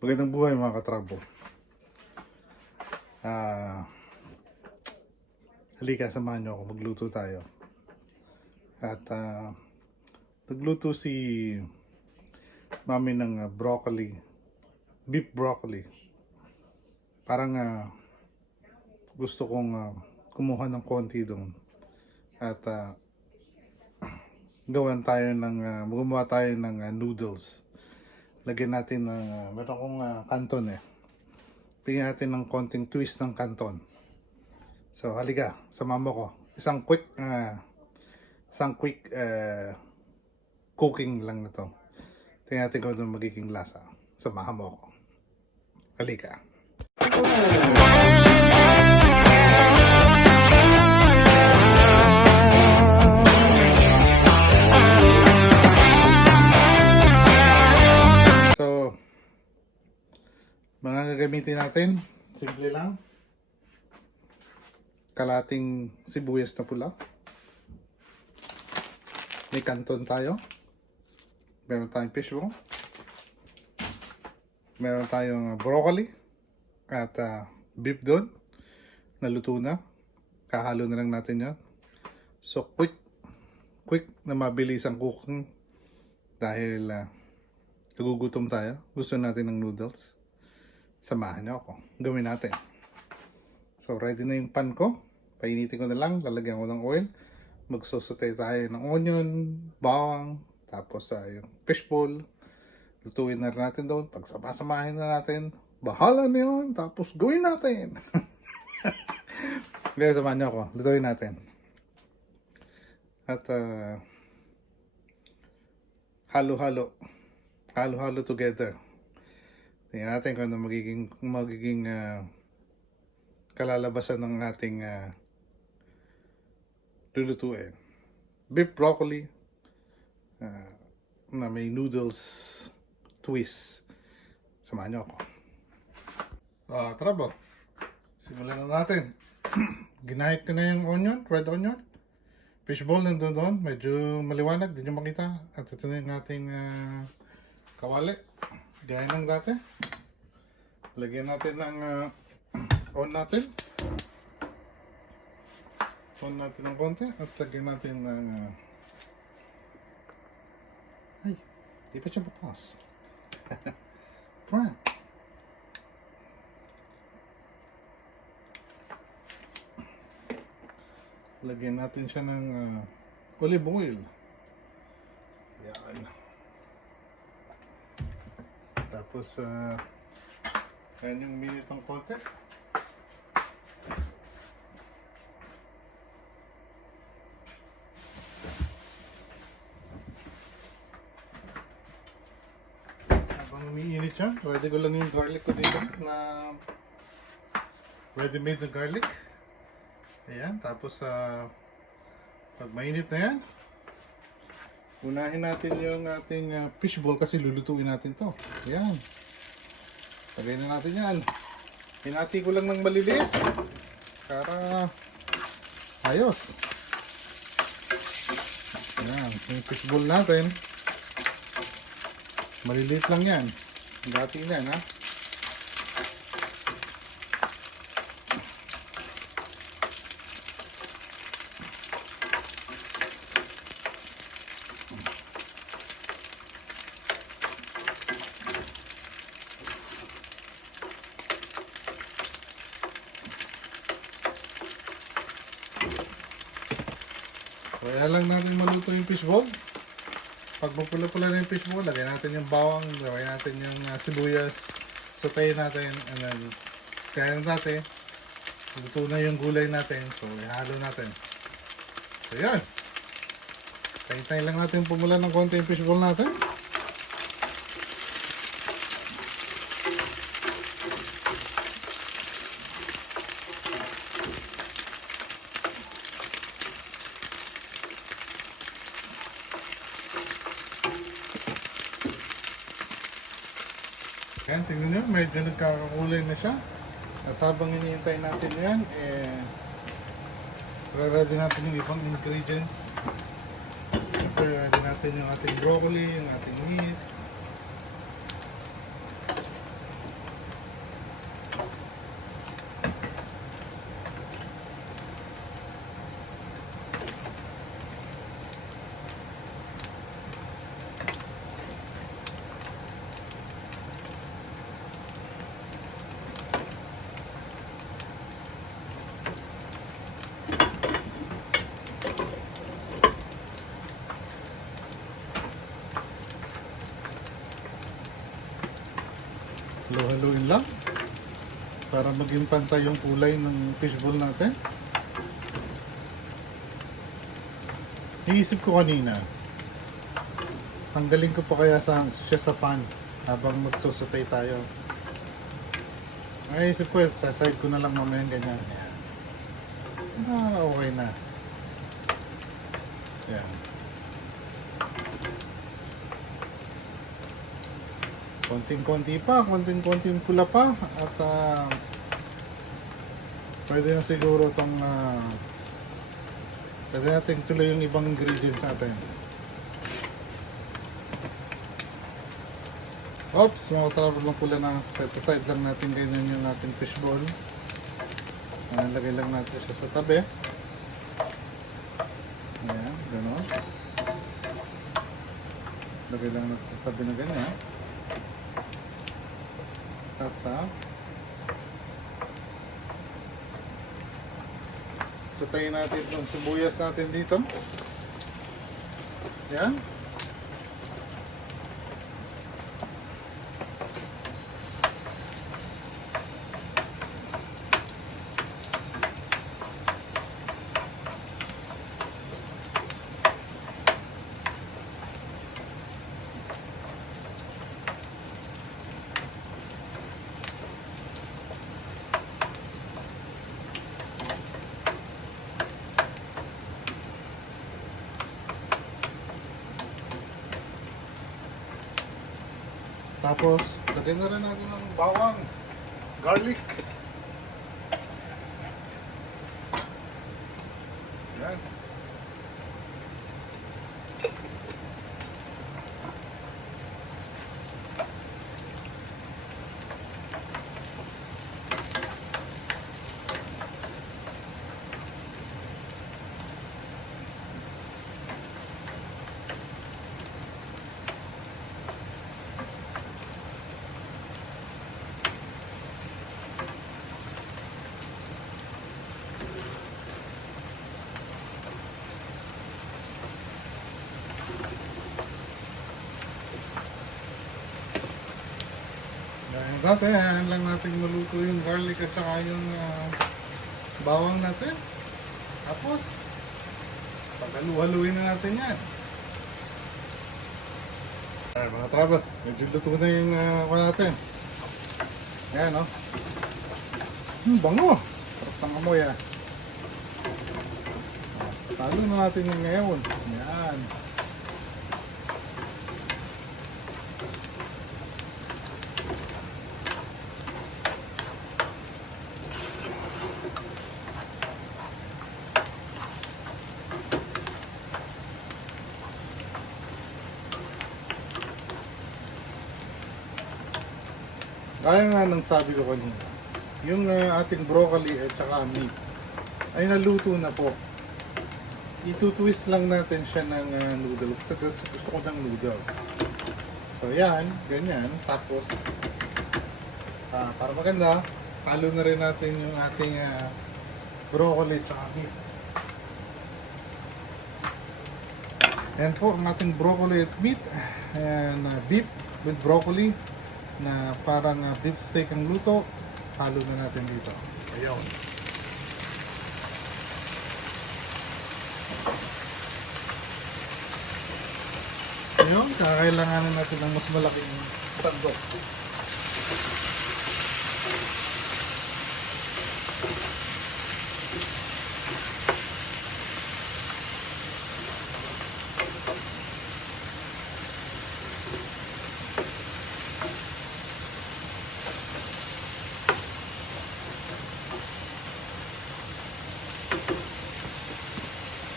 Magandang buhay mga katrabo. Ah, halika, samahan niyo ako. Magluto tayo. At nagluto si mami ng broccoli. Beef broccoli. Parang gusto kong kumuha ng konti doon. At gumawa tayo ng noodles. Lagyan natin ng, meron akong canton eh. Bigyan natin ng konting twist ng canton. So, halika, samahan mo ko. Isang quick cooking lang na to. Tingnan natin kung ano magiging lasa. Samahan mo ako. Halika. So, mga gagamitin natin, simple lang. Kalating sibuyas na pula. May canton tayo. Meron tayong fishbone. Meron tayong broccoli. At beef doon. Naluto na. Kahalo na lang natin yan. So quick na mabilis ang cooking. Dahil nagugutom tayo. Gusto natin ng noodles. Samahan niyo ako. Gawin natin. So ready na yung pan ko. Painitin ko na lang. Lalagyan ko ng oil. Magsosote tayo ng onion, bawang, tapos yung fishbowl. Lutuin na rin natin doon. Pagsama-samahin na natin. Bahala na yun. Tapos gawin natin. Kaya samahan niyo ako. Lutuin natin. At halo-halo together. Tingnan natin kung ano magiging kalalabasan ng ating lulutuin. Beef broccoli na may noodles twist. Samahan niyo ako. Tara ba? Simulan na natin. Ginahit ko na yung onion, red onion. Fishbowl nandun doon. Medyo maliwanag. Di nyo makita. At ito na yung ating kawali. Gaya ng dati. Lagyan natin ng on natin. On natin ng konti. At lagyan natin ng ay, di pa siya bukas. Prank. Lagyan natin siya ng olive oil. Yan. Tapos, yan yung minute ng konti. Habang umiinit siya, ready ko lang yung garlic ko dito na ready-made na garlic. Ayan, tapos pag mainit na yan, unahin natin yung ating fishbowl kasi lulutuin natin to. Ayan. Lagay na natin yan. Hinati ko lang ng maliliit para ayos. Ayan, yung fishbowl natin maliliit lang yan. Hati na yan, ha. Kaya lang natin maluto yung fishbowl. Pag mapula-pula na yung fishbowl, lagyan natin yung bawang, lagyan natin yung sibuyas, sotayin natin, and then kaya natin, luto na yung gulay natin, so ihalo natin. So yan. Tayin-tayin lang natin pumula ng konti yung fishbowl natin. Yan, tingnan nyo, medyo nagkakakulay na siya. At habang hinihintay natin yan, ready natin yung ibang ingredients. Ready natin yung ating broccoli, yung ating meat. Haluin lang para maging pantay yung kulay ng fishball natin. Iisip ko kanina, tanggalin ko pa kaya siya sa pan habang magsusutay tayo. Ay, isip ko, sa side ko na lang mamaya ganyan. Okay na. Yan. Konting-konti pa, konting-konting pula pa. At pwede na siguro itong pwede natin tuloy yung ibang ingredients natin. Oops, mga travel ng pula na side lang natin ganyan yung ating fishball. Lagay lang natin siya sa tabi. Ayan, gano'n. Lagay lang natin sa tabi na ganyan. At sutayin natin itong sibuyas natin dito. Yan. Tapos, lagyan na rin natin ng bawang, garlic. Yan. Dati, ayan lang natin maluto yung garlic at saka yung bawang natin. Tapos, paghalu-haluin na natin yan. Ay, mga traba, medyo luto na yung natin. Ayan, no? Bango! Tapos ng amoy, ah. Talo na natin yung ngayon. Ayan. Gaya nga ng sabi ko kanina, yung ating broccoli at saka meat ay naluto na po. Itutwist lang natin siya ng noodles. Gusto ko ng noodles. So yan, ganyan. Tapos, para maganda, halo na rin natin yung ating broccoli at saka meat. Yan po ang ating broccoli at meat. And beef with broccoli na parang beef steak ang luto. Halo na natin dito. Ayun. Ayun, kakailanganin natin ng mas malaking sandok.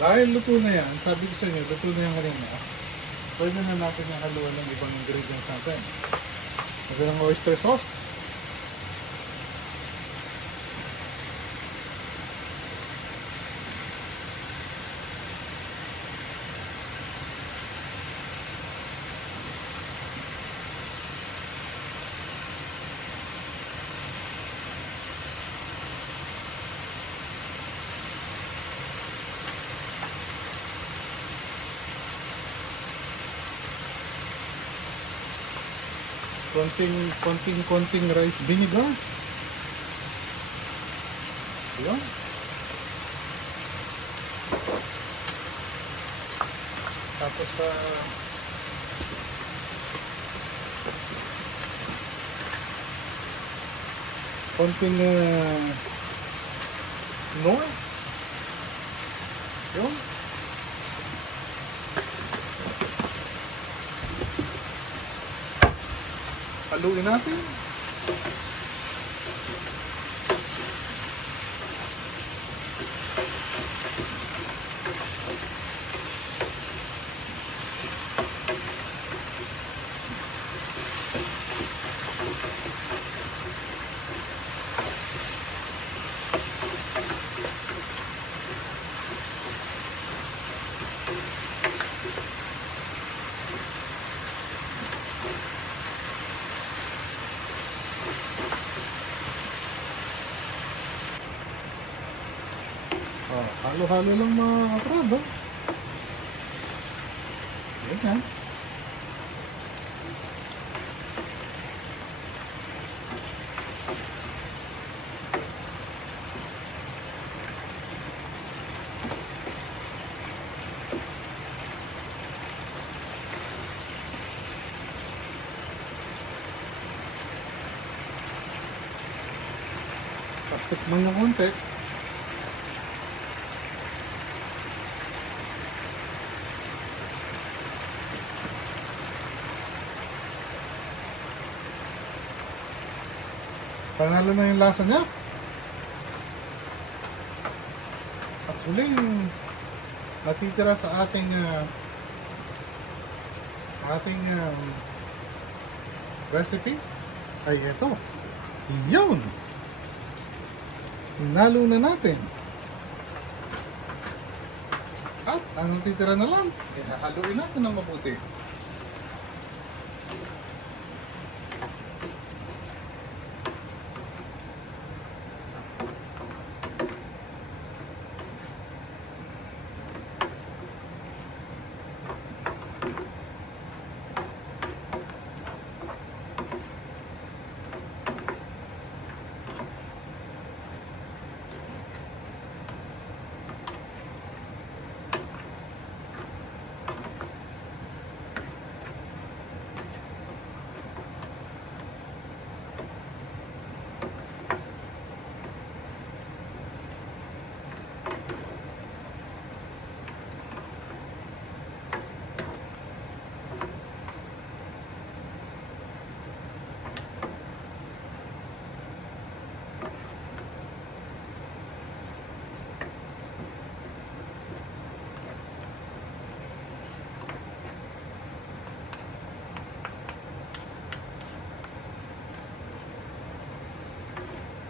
Dahil luto na yan, sabi ko sa inyo, luto na yan kanina. Pwede na natin yung haluan ng ibang ingredients natin. Ito ng oyster sauce. konting rice vinegar. Ayan. Tapos konting nor. Yun. Haluin natin. Oh, halo-halo lang mga katraba. Ganyan. Tapos mo yung konti. Panalo na yung lasa niya. At huling natitira sa ating recipe ay ito. Yun! Hinalo na natin. At ang natitira na lang, haluin natin ng mabuti.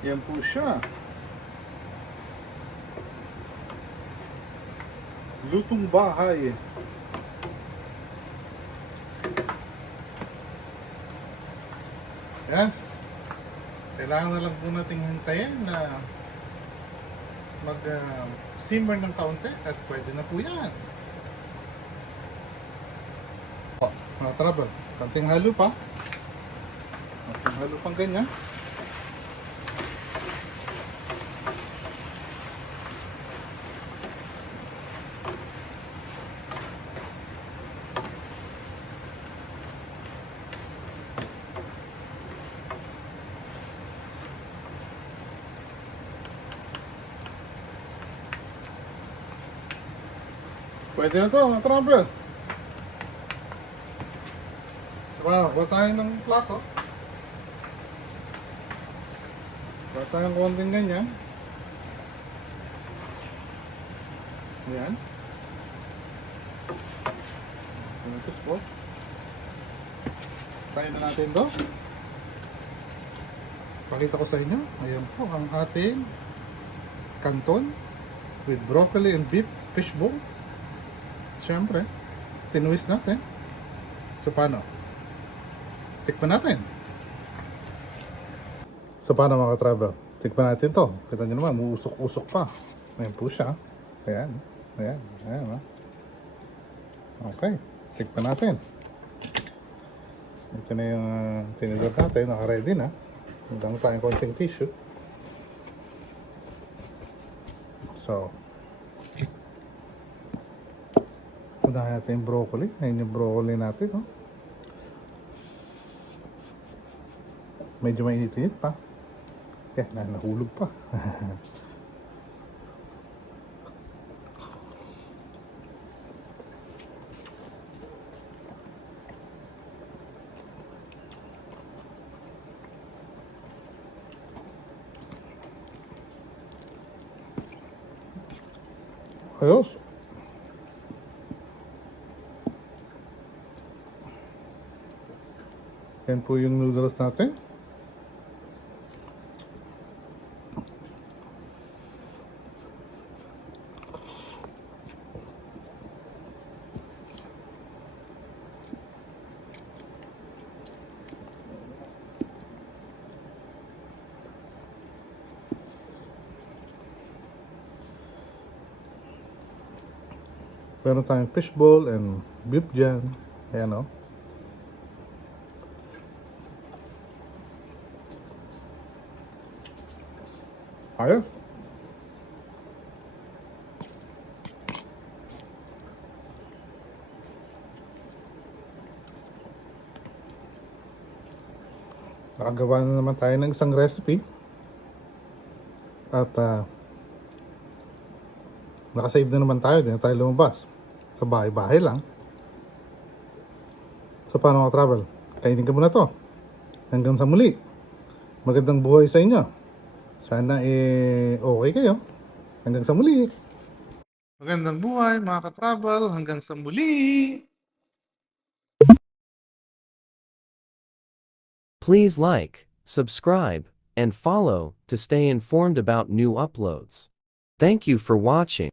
Yan po siya. Lutong bahay. Yan. Kailangan na lang po nating hintayin na mag-simmer ng kaunti at pwede na po yan. Mga trouble, konting halo pa. Konting halo pang ganyan. Pwede na to, mga trouble. Diba, huwag tayo ng plato. Huwag tayo ng konting ganyan. Ayan. Ito po. Kain na natin to. Pakita ko sa inyo. Ayan po ang ating canton with broccoli and beef fishbowl. Siyempre, tinuwis natin. So paano? Tikman natin. So paano mga travel? Tikman natin to. Kita nyo naman, muusok-usok pa. Ayan po siya. Ayan. Ayan. Ayan. Okay. Tikman natin. Ito na yung tinidor natin. Naka-ready na. Hanggang tayong konting tissue. So, unahin natin yung broccoli. Ayun yung broccoli natin, no? Medyo mainit-init pa. Nahulog pa. Ayos. Yan po yung noodles natin. Meron tayong fishball and beef dyan. Ayan, o. Ayos. Nakagawa na naman tayo ng isang recipe. At nakasave na naman tayo. Di na tayo lumabas. Sa bahay-bahay lang. So paano mga travel? Kainin ka muna to. Hanggang sa muli. Magandang buhay sa inyo. Sana okay kayo. Hanggang sa muli. Magandang buhay mga ka-travel. Hanggang sa muli. Please like, subscribe, and follow to stay informed about new uploads. Thank you for watching.